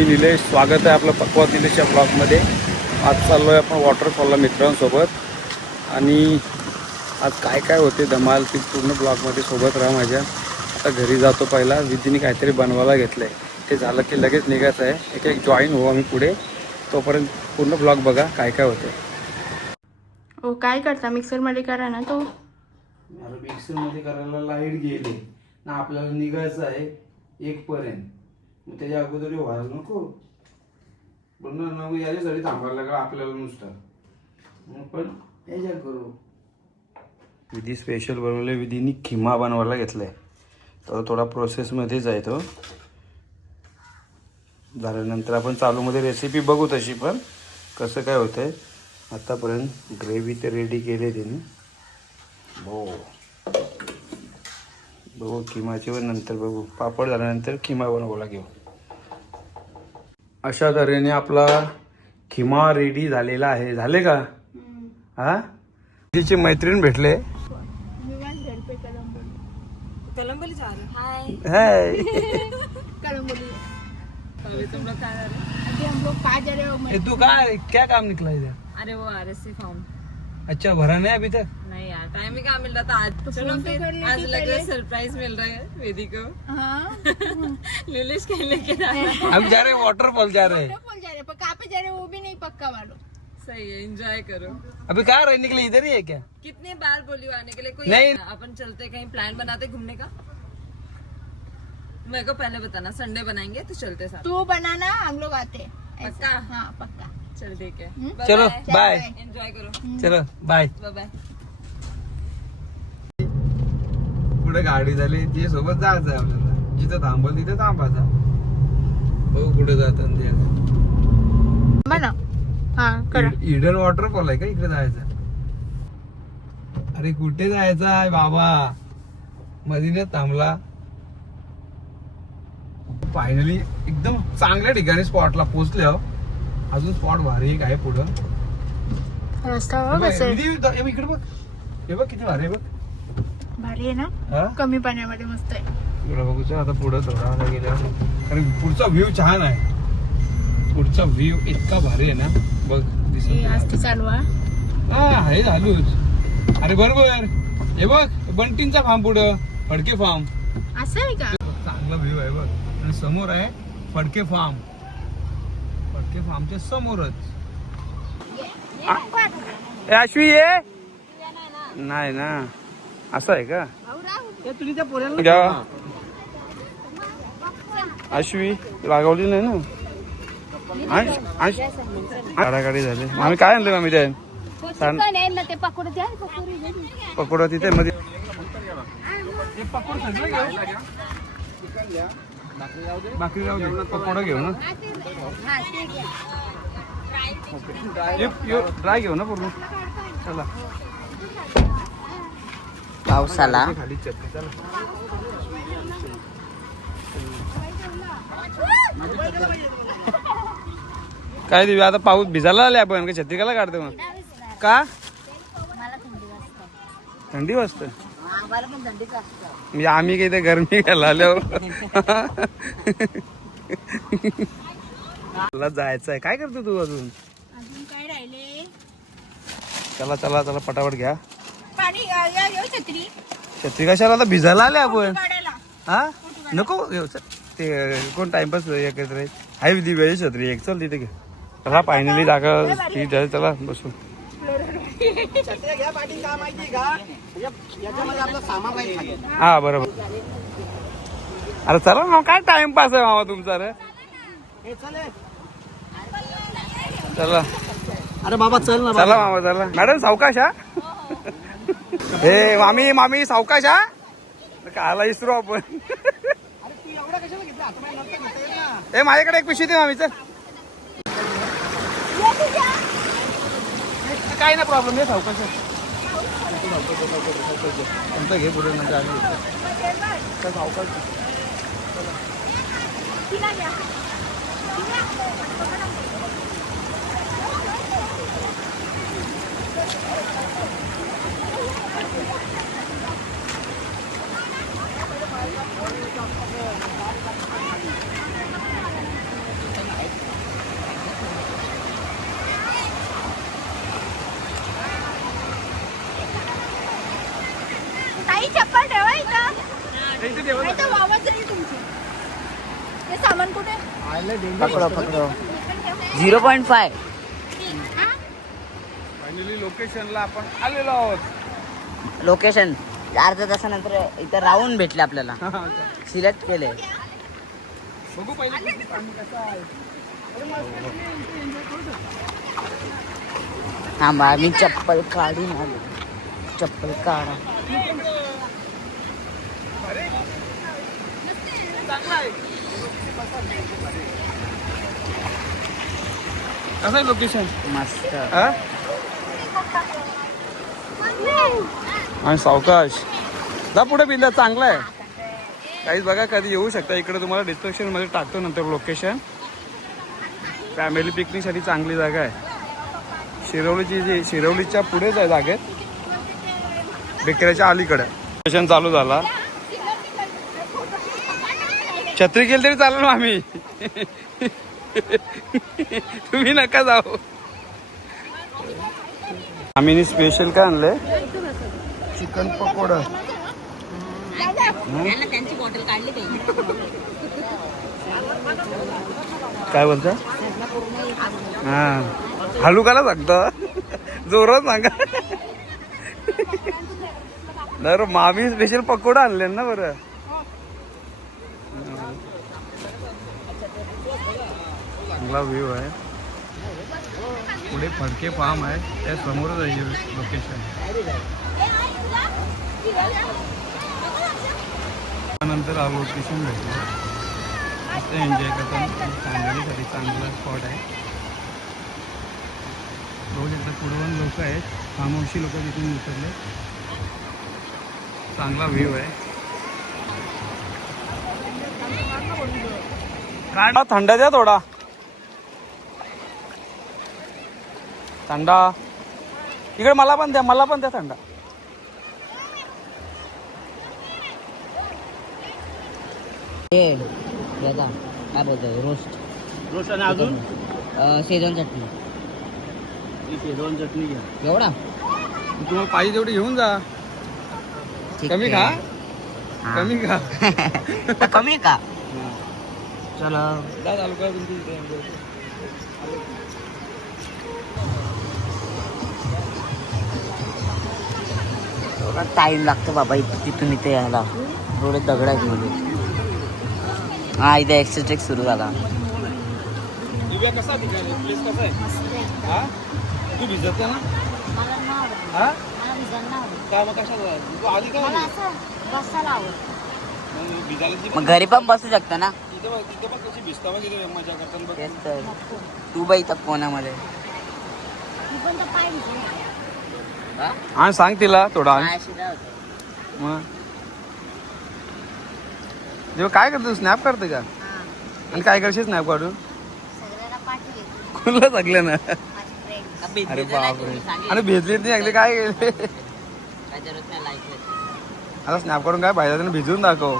मी निलेश, स्वागत आहे आपलं पक्वात निलेशच्या ब्लॉगमध्ये। आज चाललो आहे आपण वॉटरफॉलला मित्रांसोबत आणि आज काय काय होते धमाल ती पूर्ण ब्लॉगमध्ये सोबत राहा माझ्या। आता घरी जातो, पहिला विधीने काहीतरी बनवायला घेतलं आहे, ते झालं की लगेच निघायचं आहे। एक एक जॉईन हो आम्ही पुढे, तोपर्यंत पूर्ण ब्लॉग बघा काय काय होते। ओ काय करता, मिक्सरमध्ये करा ना तो। मिक्सरमध्ये करायला लाईट गेली ना, आपल्याला निघायचं आहे 1 पर्यंत, मग त्याच्या अगोदर व्हायला नको पण ना, याच्यासाठी थांबायला लागला आपल्याला नुसतं, मग पण याच्या करू। विधी स्पेशल बनवले, विधीने खिमा बनवायला घेतलाय, तर थोडा प्रोसेसमध्येच आहे तो। झाल्यानंतर आपण चालूमध्ये रेसिपी बघू तशी, पण कसं काय होतंय। आतापर्यंत ग्रेव्ही ते रेडी केले त्याने, हो बघू खिमाची, व नंतर बघू पापड झाल्यानंतर खिमा बनवायला घेऊ। अशा तऱ्हेने आपला खिमा रेडी झालेला आहे। झाले का? हा, तिची मैत्रीण भेटले। हाय तू क्या काम निकला इधर? अरे वो RSC फॉर्म। अच्छा, भरा नहीं अभी तक? नहीं यार, टाइम ही कहाँ मिल रहा था आज। तो चलो फिर आज लग रहा है सरप्राइज मिल रहा है वेदी को। हाँ नीलेश के लेके हम जा रहे हैं वाटरफॉल, जा रहे हैं। पर कहाँ पे जा रहे वो भी नहीं पक्का मालूम। सही है, एंजॉय करो। अभी कहाँ रहने के लिए इधर ही है क्या? कितने बार बोली हो आने के लिए, कोई नहीं। अपन चलते कहीं, प्लान बनाते घूमने का। मेरे को पहले बताना, संडे बनाएंगे तो चलते साथ। तू बनाना, हम लोग आते। पक्का? हाँ पक्का। चल ठीक है, चलो बाय। एंजॉय करो, चलो बाय बाय बाय। पुढे गाडी झाली, ती सोबत जायचं आपल्याला, जिथं थांबल तिथे थांबायचा। हो, कुठे जातात ते बना। हाँ करा। इडन वॉटरफॉल आहे का, इकडे जायचं? अरे कुठे जायचं आहे बाबा, मदीने थांबला। फायनली एकदम चांगल्या ठिकाणी स्पॉटला पोहोचले आहो। अजून स्पॉट भारी एक आहे पुढं, रस्ता बघ कसं आहे। इकडे बघ, हे बघ किती भारी आहे बघ, भारी आहे ना, हा कमी पाण्यामध्ये मस्त आहे। इकडे बघूच आता पुढं थोडा गेल्यावर, कारण पुढचा व्ह्यू छान आहे। पुढचा व्ह्यू इतका भारी आहे ना, बघ हे आज ती चालू आहे। हा हे झालूच। अरे बरोबर, हे बघ बंटींचा फार्म पुढं, फडके फार्म, असं आहे का? चांगला व्ह्यू आहे बघ, आणि समोर आहे फडके फार्म। फडके फार्मच्या समोरच अश्वी ये नाही ना, असं आहे का? अश्वी रागवली नाही ना, गाडी झाली। आम्ही काय आणलं आम्ही ते पकोडा तिथे मध्ये, बाकी राहू दे, पकोडा घेऊ ना, ड्राय घेऊ ना पूर्ण। चला पावसाला खाली चटणी, चला काय देऊ आता, पाऊस भिजायला आले आपण का, छत्री काला काढते मग का? थंडी वाजते म्हणजे आम्ही काही ते गरमी घाला आलो। तुला जायचं आहे, काय करतो तू अजून? अजून काय राहिले? चला चला चला पटापट घ्या पाणी छत्री। छत्री कशाला, आता भिजायला आले आपण। काढायला हा नको घेऊ, ते कोण टाइमपास एकत्र आहे। हाय विधी वेळी छत्री एक, चल तिथे घे। चला फायनली जागा ठीक आहे, चला बसू। हा बरोबर, अरे चला ना, काय टाइमपास आहे मामा तुमचा रे, चला। अरे बाबा चल ना, चला मामा चला। मॅडम सावकाश हा, हे मामी मामी सावकाश हा, काला इसरो आपण। हे माझ्याकडे एक पिशवी दे मामी, चल काय ना प्रॉब्लेम आहे, सावकाश तुमचं घे पुढे, नंतर आम्ही सावकाश। हे सामान कुठे? पकडो पकडो 0.5 फायनली लोकेशनला आपण आलेलो आहोत. लोकेशन अर्ध्या तासानंतर इथं राहून भेटले आपल्याला. सिलेक्ट केले. बघू पहिले पाणी कसं आहे. थांबा मी चप्पल काढून आलो. चप्पल काढा. कसं आहे लोकेशन? मस्त. आणि सावकाश जा पुढे बिंदा चांगला आहे. काहीच बघा कधी येऊ शकता इकडे. तुम्हाला डिस्क्रिप्शन मध्ये टाकतो नंतर लोकेशन. फॅमिली पिकनिकसाठी चांगली जागा आहे. शिरवलीच्या पुढेच आहे जागेत, बेकऱ्याच्या अलीकडे. लोकेशन चालू झाला. छत्री केली तरी चालेल ना आम्ही. तुम्ही नका जाऊ. आम्ही स्पेशल काय आणलंय? चिकन पकोडा. त्यांची बॉटल काढली काय बोलता? हा हलुकाला सांगतो, जोरात सांगा. तर मामी स्पेशल पकोडा आणले ना. बरं चांगला व्ह्यू आहे. पुढे फडके फार्म आहे, त्या समोरच आहे लोकेशन. त्यानंतर हा लोकेशन भेटलं. मस्त एन्जॉय करताना फॅमिलीसाठी चांगला स्पॉट आहे. रोज एकदा पुढवून लोक आहेत, फार्महाऊसची लोक तिथून उतरले. चांगला व्ह्यू आहे. काढा थंडा द्या थोडा. थंडा इकडे मला पण द्या थंडा. याचा काय बोलतोय? रोस्ट आणि अजून शेजवान चटणी. शेजवान चटणी घ्या. एवढा तुम्हाला पाहिजे तेवढी घेऊन जा. ठीक कमी आहे. खा. हा. कमी खा. तर कमी का? चला चालू करा तुमची. टाइम लागतो बाबा तिथून इथे यायला. थोडे दगड आहेत मध्ये. हा इथे एक्सरसाइज सुरू झाला. दिव्या कसा प्लेस कसा आहे? हा तू भिजत ना? हा का मग कशाला तू आली का? भिजायला मग घरी पण बसू शकता ना. तिथे पण कशी भिजता वगैरे मजा करताना. तेच तर. तू बाई इथं कोणामध्ये हा सांग तिला थोडा. मग जेव्हा काय करतो? स्नॅप करते का? आणि काय करशील स्नॅप काढून? कुणाला सगळं ना. अरे बापरे. आणि भेजली नाही अगदी काय गेले. आता स्नॅप काढून काय पाहिजे त्यानं भिजून दाखव.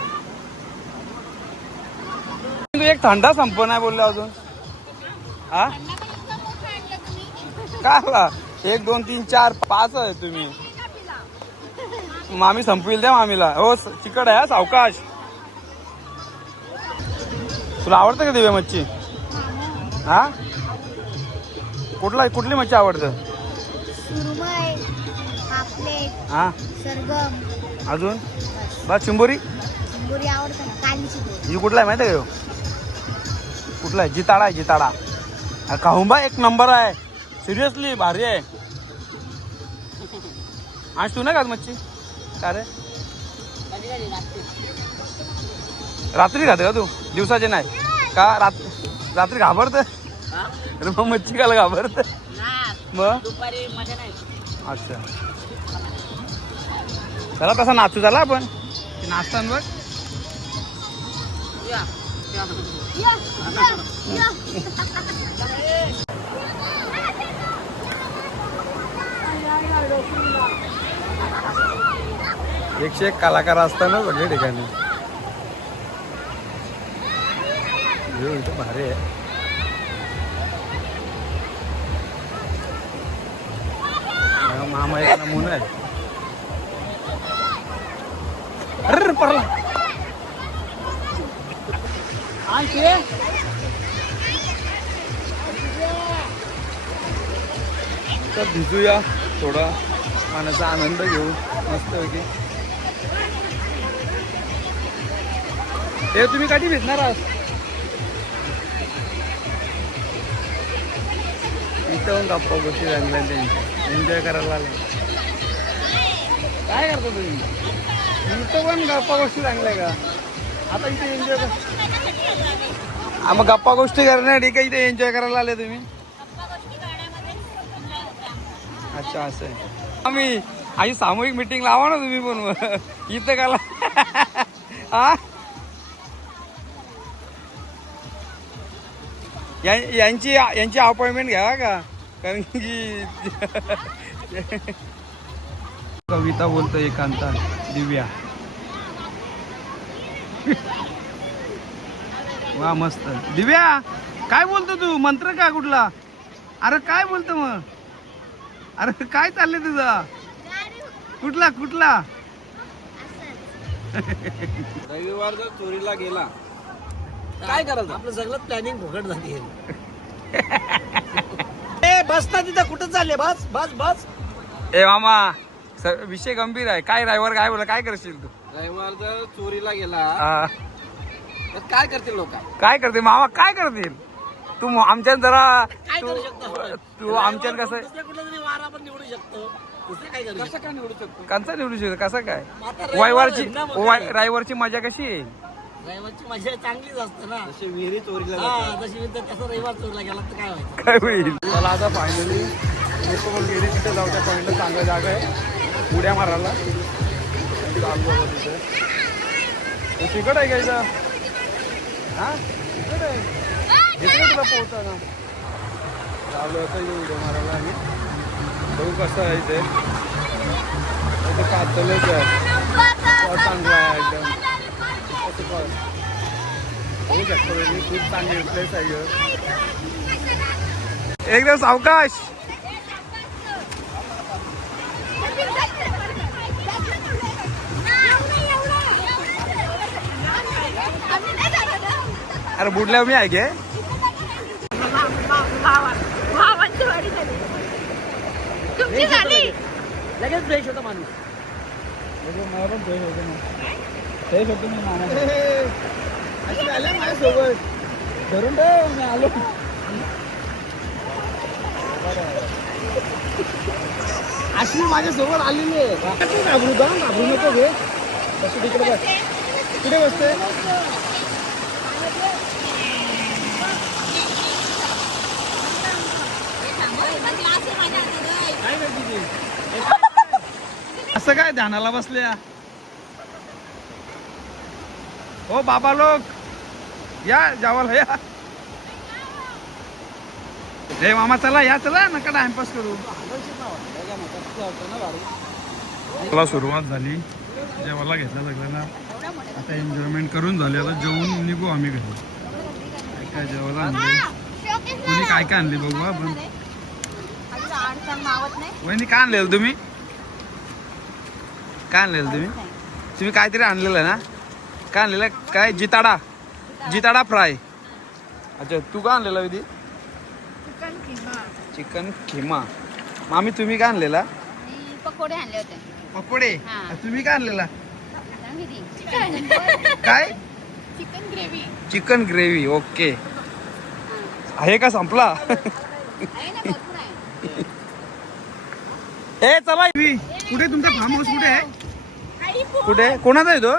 तू एक थंडा संप नाही बोलले अजून. हा काय 1 2 3 4 5 आहे तुम्ही. मामी संपविल द्या मामीला. हो चिकट आहे सावकाश. तुला आवडतं का दिव्या मच्छी? हा कुठली मच्छी आवडतं? हा अजून बस चिंबोरी. ही कुठला आहे माहिती आहे का? कुठला आहे? जिताडा आहे. जिताडा खाऊंबा एक नंबर आहे. सिरियसली भारी आहे. आज तू नाही खात मच्छी का रे? रात्री खाते का तू? दिवसाचे नाही का? रात्री घाबरत? अरे मग मच्छी खायला घाबरत मग? अच्छा चला तसा नाचू झाला आपण. नाचताना बघ 101 कलाकार असताना सगळे ठिकाणी. इथं भारी आहे. मामा एक नमुना आहे. अरे पडला. तर भिजूया थोडा, पाण्याचा आनंद घेऊ मस्त पैकी. हे तुम्ही कधी भेटणार आहात? इथं गप्पा गोष्टी चांगल्या त्यांच्या एन्जॉय करायला आले. काय करता तुम्ही? इथं पण गप्पा गोष्टी चांगल्या का? आता इथे एन्जॉय कर. मग गप्पा गोष्टी करण्यासाठी का इथे एन्जॉय करायला आले तुम्ही? अच्छा असं आहे. आम्ही आई सामूहिक मीटिंग लावा ना तुम्ही पण इथं काला. हा यांची अपॉइंटमेंट घ्यावा का? कारण की कविता बोलतो एकांता दिव्या. वा मस्त. दिव्या काय बोलतो तू? मंत्र का कुठला? अरे काय बोलतो मग? अरे काय चाललंय तुझं? कुठला कुठला? रविवार जर चोरीला गेला काय करायचं? आपलं सगळं प्लॅनिंग फुकट झाली. बस ना तिथं कुठं चालले? बस बस बस. ए मामा विषय गंभीर आहे. काय ड्रायव्हर काय बोला? काय करशील तू? रविवार जर चोरीला गेला हा. तर काय करतील लोक? काय करते मामा? काय करतील? तू आमच्यात जरा काय करू शकतो? तू आमच्यात कसं दुसऱ्या कुठला तरी वार आपण निवडू शकतो. दुसरं काय करू? कसं काय निवडू शकतो? कंचा निवडू शकतो? कसं काय? आता रविवार ना मग काय? रविवारची मजा कशी आहे? रविवारची मजा चांगलीच असते ना. जशी विहिरी चोरीला तशी विहिरी कसं रविवार चोरीला गेला तर काय व्हायचं? काय होईल? मला आता फायनली लोक पण गेली तिथे जाऊ. त्या पॉईंटला चांगलं जागा आहे उड्या मारायला. तिकड आहे घ्यायचा. हा तिकड आहे. इकडे तुला पोहोचा ना. चालू होतं उड्या मारायला आम्ही. बघू कसं आहे ते. कातलच आहे. चांगलं आहे एकदम. होऊ शकतो खूप चांगली प्लेस आहे. एकदम सावकाश. अरे बुडल्या मी आहे गे. तुमची झाली. लगेच फ्रेश होता माणूस. मला पण फ्रेश होतो ना. फ्रेश होतो मी मामा. अशी आले माझ्यासोबत धरून ठेव. मी आलो. अशी माझ्यासोबत आलेली आहे. घाबरू जा. घाबरू नको घे. तशी तिकडे बस. कुठे बसते? असं काय ध्यानाला बसल्या? हो बाबा लोक या जेवायला या. हे मामा चला या. चला नका टाइमपास करू. मला सुरुवात झाली. जेवायला घेतला सगळ्यांना. आता एन्जॉयमेंट करून झाली. आता जेवून निघू आम्ही घरी. काय काय जेवायला आणले? कुणी काय काय आणले बघू आपण. वहिनी काय आणलेलं तुम्ही? काय आणलेलं तुम्ही? तुम्ही काहीतरी आणलेलं ना? काय आणलेलं? काय जिताडा? जिताडा फ्राय. अच्छा तू काय आणलेला विधी? चिकन खिमा. मामी तुम्ही काय आणलेला? पकोडे आणले होते. पकोडे. हा. तुम्ही काय आणलेला? चिकन काय? Gravy chicken gravy. ओके. आहे का संपला? आहे ना, भरपूर आहे. ए चला. कुठे तुमचा फार्म हाऊस कुठे आहे? कुठे? कोणाचा आहे तो?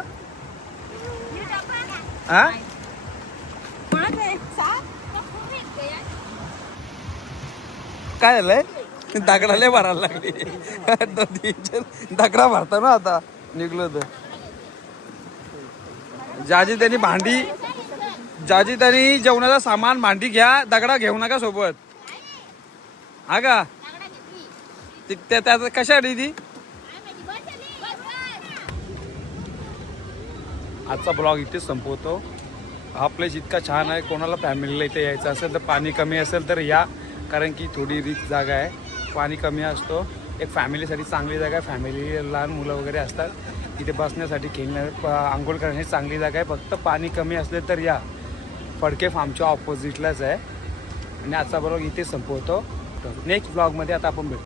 हा काय झालंय? दगडाले भरायला लागली. दगडा भरता ना आता निघलो तर. ज्याची त्यांनी जेवणाचा सामान भांडी घ्या. दगडा घेऊ नका सोबत. हा का? त्याचा कशासाठी ती? आजचा ब्लॉग इथेच संपवतो. हा प्लेस इतका छान आहे. कोणाला फॅमिलीला इथे यायचं असेल तर पाणी कमी असेल तर या. कारण की थोडी रिच जागा आहे. पाणी कमी असतो. एक फॅमिलीसाठी चांगली जागा आहे. फॅमिली लहान मुलं वगैरे असतात इथे बसण्यासाठी, खेळण्या आंघोळ करण्यासाठी चांगली जागा आहे. फक्त पाणी कमी असले तर या. फडके फार्मच्या ऑपोजिटलाच आहे. आणि आजचा बरोबर इथे संपवतो. नेक्स्ट ब्लॉगमध्ये आता आपण भेटू.